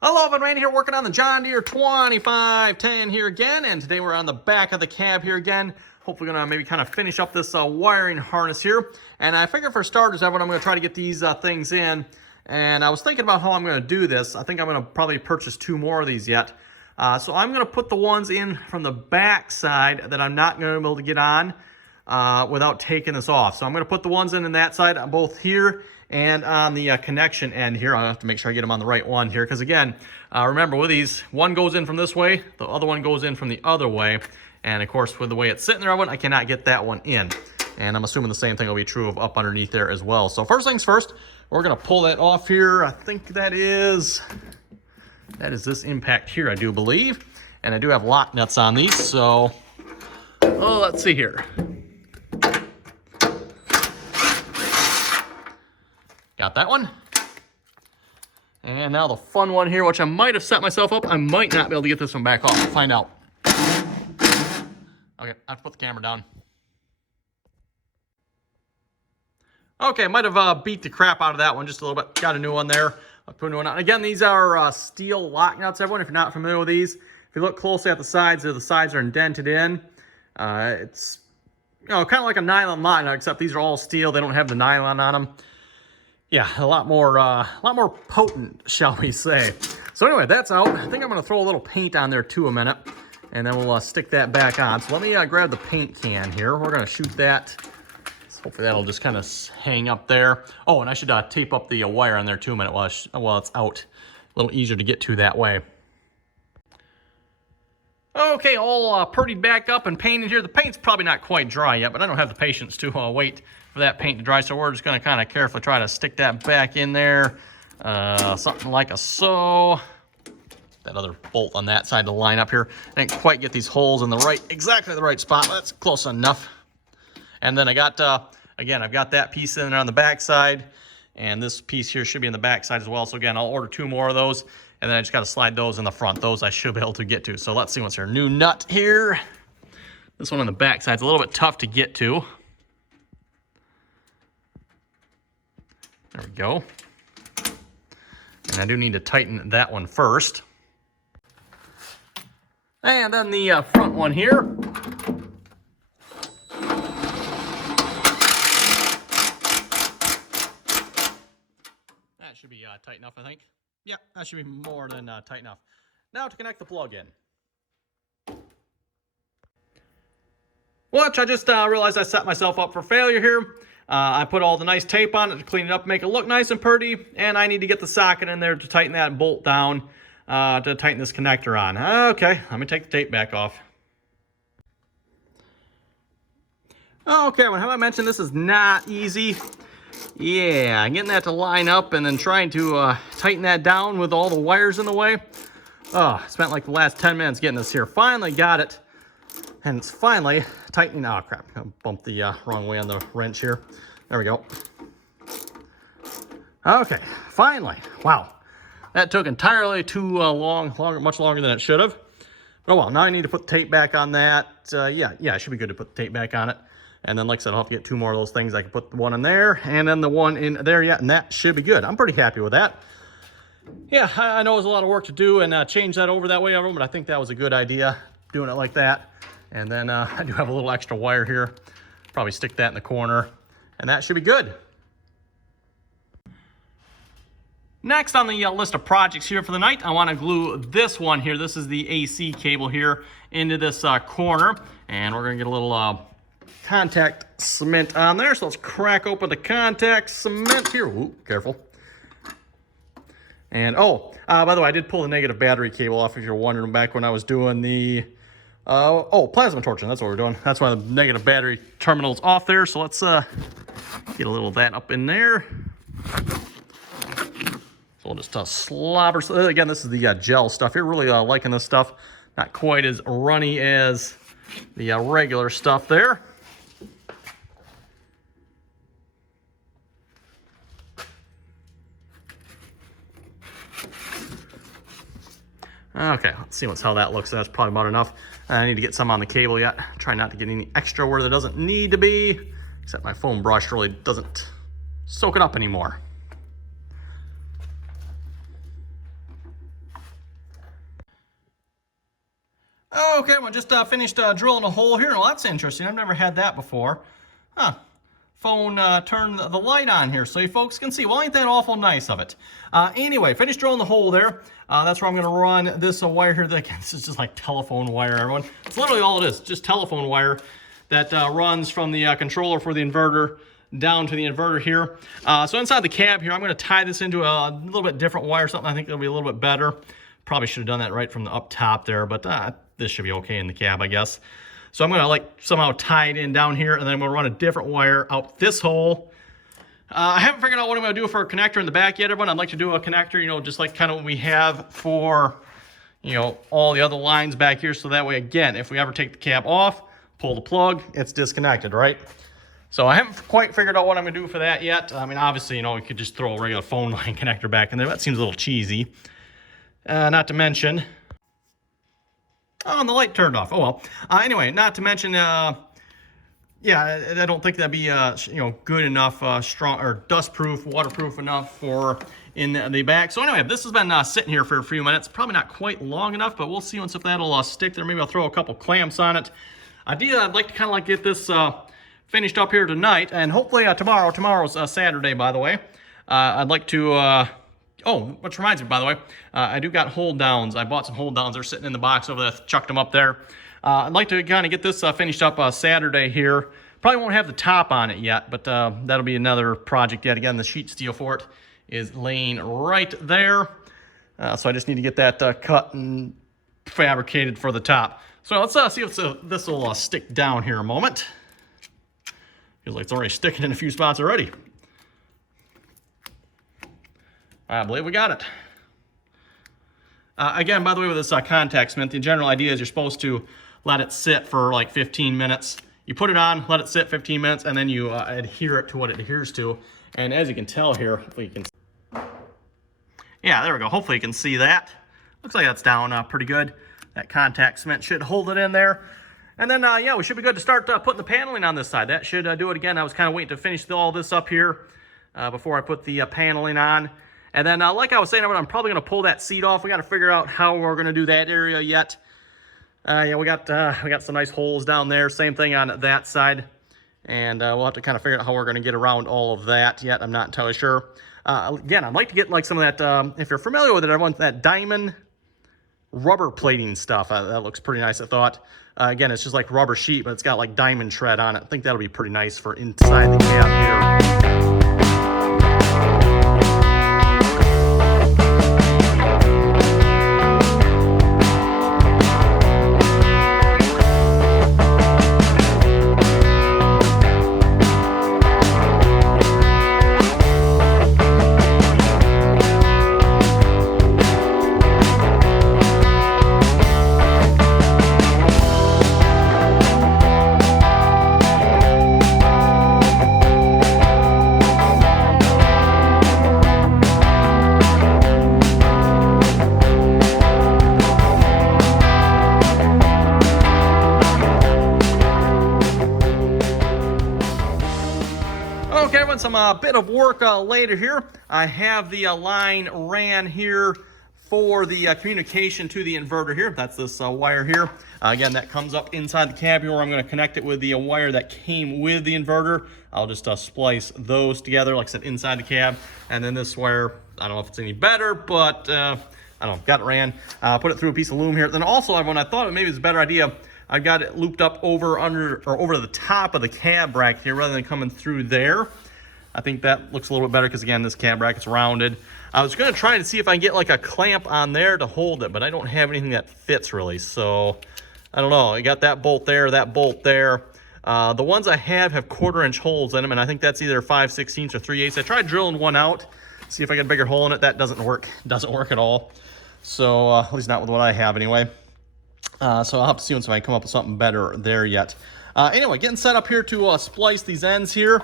Hello, everyone. Randy here working on the John Deere 2510 here again, and today we're on the back of the cab here again. Hopefully gonna maybe kind of finish up this wiring harness here. And I figure for starters, everyone, I'm gonna try to get these things in. And I was thinking about how I'm gonna do this. I think I'm gonna probably purchase 2 more of these yet. So I'm gonna put the ones in from the back side that I'm not gonna be able to get on without taking this off. So I'm gonna put the ones in that side, both here and on the connection end here. I'll have to make sure I get them on the right one here, because again, remember with these, one goes in from this way, the other one goes in from the other way, and of course with the way it's sitting there, I cannot get that one in. And I'm assuming the same thing will be true of up underneath there as well. So first things first, we're gonna pull that off here. I think that is this impact here, I do believe. And I do have lock nuts on these, so let's see here. Got that one. And now the fun one here, which I might have set myself up. I might not be able to get this one back off. We'll find out. Okay, I have to put the camera down. Okay, might have beat the crap out of that one just a little bit. Got a new one there. I'll put a new one on. Again, these are steel lock nuts, everyone, if you're not familiar with these. If you look closely at the sides are indented in. It's, kind of like a nylon lock nut, except these are all steel. They don't have the nylon on them. Yeah, a lot more potent, shall we say. So anyway, that's out. I think I'm going to throw a little paint on there too a minute, and then we'll stick that back on. So let me grab the paint can here. We're going to shoot that. So hopefully that'll just kind of hang up there. Oh, and I should tape up the wire on there too a minute while it's out. A little easier to get to that way. Okay, all purdied back up and painted here. The paint's probably not quite dry yet, but I don't have the patience to wait for that paint to dry, so we're just going to kind of carefully try to stick that back in there, something like a so. That other bolt on that side to line up here. I didn't quite get these holes in exactly the right spot, but that's close enough. And then I got, again, I've got that piece in there on the back side, and this piece here should be in the back side as well. So again, I'll order 2 more of those, and then I just got to slide those in the front. Those I should be able to get to. So let's see what's here. New nut here. This one on the back side is a little bit tough to get to. There we go. And I do need to tighten that one first. And then the front one here. That should be tight enough, I think. Yeah, that should be more than tight enough. Now to connect the plug in. Which I just realized I set myself up for failure here. I put all the nice tape on it to clean it up, make it look nice and pretty, and I need to get the socket in there to tighten that bolt down to tighten this connector on. Okay, let me take the tape back off. Okay, well, have I mentioned this is not easy? Yeah, getting that to line up and then trying to tighten that down with all the wires in the way. Oh, I spent like the last 10 minutes getting this here. Finally got it. And it's finally tightening. Oh, crap. I bumped the wrong way on the wrench here. There we go. Okay, finally. Wow. That took entirely too long, much longer than it should have. But oh well, now I need to put the tape back on that. Yeah, it should be good to put the tape back on it. And then, like I said, I'll have to get 2 more of those things. I can put the one in there and then the one in there, and that should be good. I'm pretty happy with that. Yeah, I know it was a lot of work to do and change that over that way, but I think that was a good idea, doing it like that. And then I do have a little extra wire here. Probably stick that in the corner, and that should be good. Next on the list of projects here for the night, I want to glue this one here. This is the AC cable here into this corner, and we're going to get a little contact cement on there. So let's crack open the contact cement here. Ooh, careful. And by the way, I did pull the negative battery cable off, if you're wondering, back when I was doing the plasma torching. That's what we're doing. That's why the negative battery terminal's off there. So let's get a little of that up in there. So we'll just slobber. Again, this is the gel stuff here. Really liking this stuff. Not quite as runny as the regular stuff there. Okay, let's see how that looks. That's probably about enough. I need to get some on the cable yet. Try not to get any extra where there doesn't need to be, except my foam brush really doesn't soak it up anymore. Okay, well, just finished drilling a hole here. Well, that's interesting. I've never had that before. Huh. Phone turned the light on here so you folks can see. Well, ain't that awful nice of it. Anyway, finished drilling the hole there. That's where I'm going to run this wire here. This is just like telephone wire, everyone. It's literally all it is, just telephone wire that runs from the controller for the inverter down to the inverter here. So inside the cab here, I'm going to tie this into a little bit different wire, something I think that'll be a little bit better. Probably should have done that right from the up top there, but this should be okay in the cab, I guess. So I'm going to like somehow tie it in down here, and then I'm going to run a different wire out this hole. I haven't figured out what I'm going to do for a connector in the back yet, everyone. I'd like to do a connector, you know, just like kind of what we have for, you know, all the other lines back here. So that way, again, if we ever take the cab off, pull the plug, it's disconnected, right? So I haven't quite figured out what I'm going to do for that yet. I mean, obviously, you know, we could just throw a regular phone line connector back in there. That seems a little cheesy. Not to mention... Oh, and the light turned off. Oh, well. Anyway, not to mention... yeah, I don't think that'd be, you know, good enough, strong, or dust-proof, waterproof enough for in the back. So anyway, this has been sitting here for a few minutes. Probably not quite long enough, but we'll see once if that'll stick there. Maybe I'll throw a couple clamps on it. Ideally, I'd like to kind of like get this... finished up here tonight, and hopefully tomorrow's Saturday, by the way. I'd like to, oh, which reminds me, by the way, I do got hold downs. I bought some hold downs. They're sitting in the box over there, chucked them up there. I'd like to kind of get this finished up Saturday here. Probably won't have the top on it yet, but that'll be another project yet. Again, the sheet steel for it is laying right there. So I just need to get that cut and fabricated for the top. So let's see if this will stick down here a moment. Feels like it's already sticking in a few spots already. I believe we got it. Again, by the way, with this contact cement, the general idea is you're supposed to let it sit for like 15 minutes. You put it on, let it sit 15 minutes, and then you adhere it to what it adheres to. And as you can tell here, hopefully you can... Yeah, there we go. Hopefully you can see that. Looks like that's down pretty good. That contact cement should hold it in there. And then, yeah, we should be good to start putting the paneling on this side. That should do it again. I was kind of waiting to finish all this up here before I put the paneling on. And then, like I was saying, I'm probably going to pull that seat off. We got to figure out how we're going to do that area yet. Yeah, we got some nice holes down there. Same thing on that side. And we'll have to kind of figure out how we're going to get around all of that yet. I'm not entirely sure. Again, I'd like to get like some of that, if you're familiar with it, everyone, that diamond rubber plating stuff. That looks pretty nice, I thought. Again, it's just like rubber sheet, but it's got like diamond shred on it. I think that'll be pretty nice for inside the cab here. Okay, everyone, some bit of work later here. I have the line ran here for the communication to the inverter here. That's this wire here. Again, that comes up inside the cab here where I'm going to connect it with the wire that came with the inverter. I'll just splice those together, like I said, inside the cab. And then this wire, I don't know if it's any better, but I don't know, got it ran. Put it through a piece of loom here. Then also, when I thought maybe it was a better idea, I got it looped up over the top of the cab bracket here rather than coming through there. I think that looks a little bit better because, again, this cab bracket's rounded. I was going to try to see if I can get like a clamp on there to hold it, but I don't have anything that fits really. So I don't know. I got that bolt there, that bolt there. The ones I have 1/4-inch holes in them, and I think that's either 5/16 or 3/8. I tried drilling one out, see if I get a bigger hole in it. That doesn't work. Doesn't work at all. So at least not with what I have anyway. So I'll have to see once I come up with something better there yet. Anyway, getting set up here to splice these ends here.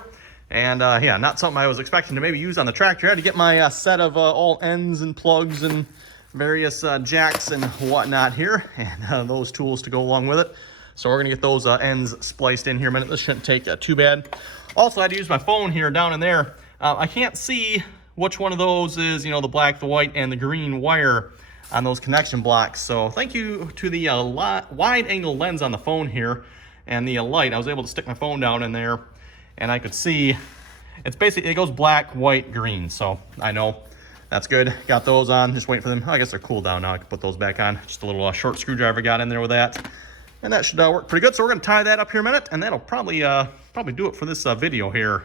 And yeah, not something I was expecting to maybe use on the tractor. I had to get my set of all ends and plugs and various jacks and whatnot here, and those tools to go along with it. So we're going to get those ends spliced in here in a minute. This shouldn't take too bad. Also, I had to use my phone here down in there. I can't see which one of those is, you know, the black, the white, and the green wire. on those connection blocks. So thank you to the wide angle lens on the phone here and the light. I was able to stick my phone down in there and I could see it's basically, it goes black, white, green. So I know that's good. Got those on, just waiting for them. I guess they're cooled down now. I can put those back on. Just a little short screwdriver got in there with that. And that should work pretty good. So we're gonna tie that up here in a minute, and that'll probably do it for this video here.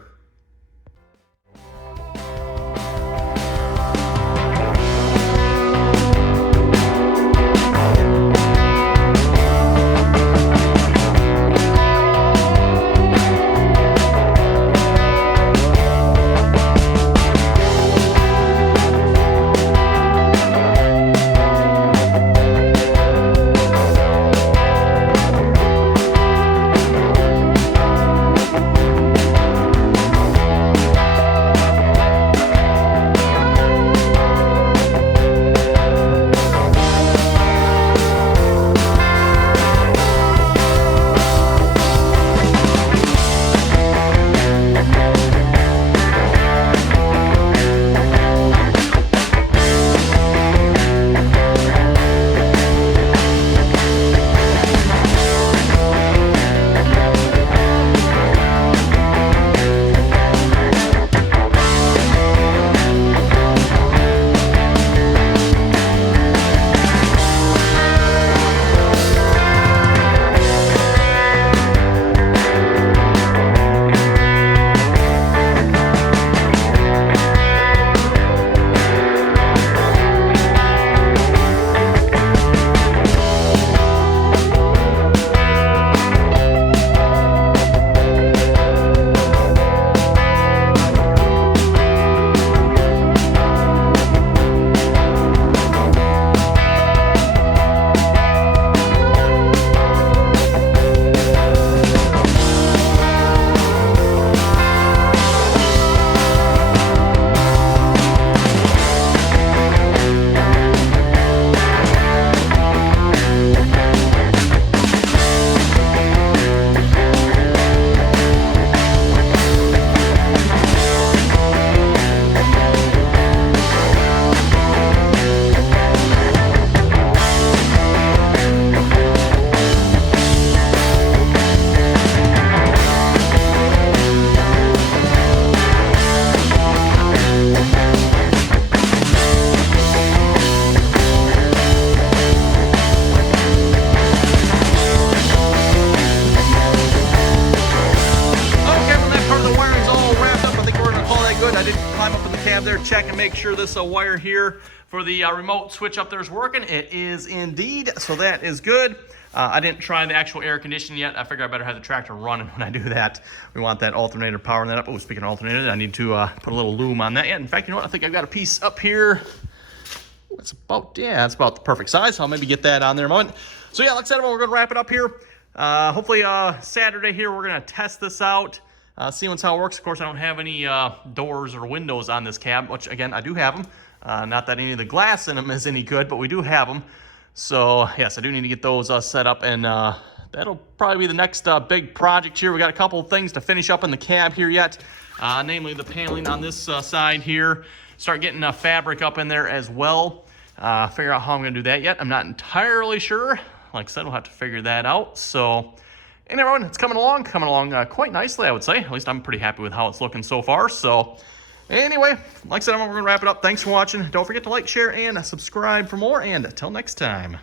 There, check and make sure this wire here for the remote switch up there is working. It is indeed, so that is good. I didn't try the actual air conditioning yet. I figure I better have the tractor running when I do that. We want that alternator powering that up. Oh, speaking of alternator, I need to put a little loom on that. Yeah, in fact, you know what? I think I've got a piece up here. It's about, yeah, it's about the perfect size. So I'll maybe get that on there in a moment. So yeah, like I said, we're going to wrap it up here. Hopefully Saturday here, we're going to test this out. See how it works. Of course, I don't have any doors or windows on this cab, which again, I do have them. Not that any of the glass in them is any good, but we do have them. So yes, I do need to get those set up, and that'll probably be the next big project here. We got a couple of things to finish up in the cab here yet, namely the paneling on this side here. Start getting fabric up in there as well. Figure out how I'm gonna do that yet. I'm not entirely sure. Like I said, we'll have to figure that out. So, and everyone, it's coming along quite nicely, I would say. At least I'm pretty happy with how it's looking so far. So anyway, like I said, we're gonna wrap it up. Thanks for watching. Don't forget to like, share, and subscribe for more. And until next time.